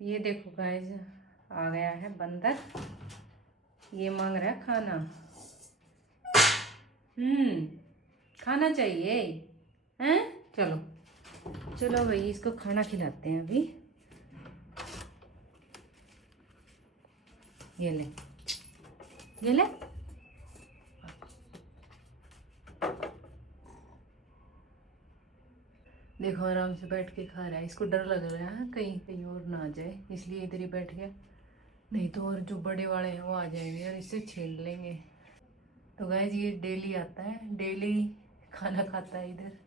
ये देखो गाइस, आ गया है बंदर। ये मांग रहा है खाना। खाना चाहिए हैं। चलो चलो भाई, इसको खाना खिलाते हैं अभी। ये ले, ये ले। देखो आराम से बैठ के खा रहा है। इसको डर लग रहा है कहीं कहीं और ना आ जाए, इसलिए इधर ही बैठ गया। नहीं तो और जो बड़े वाले हैं वो आ जाएंगे और इससे छीन लेंगे। तो गाइस ये डेली आता है, डेली खाना खाता है इधर।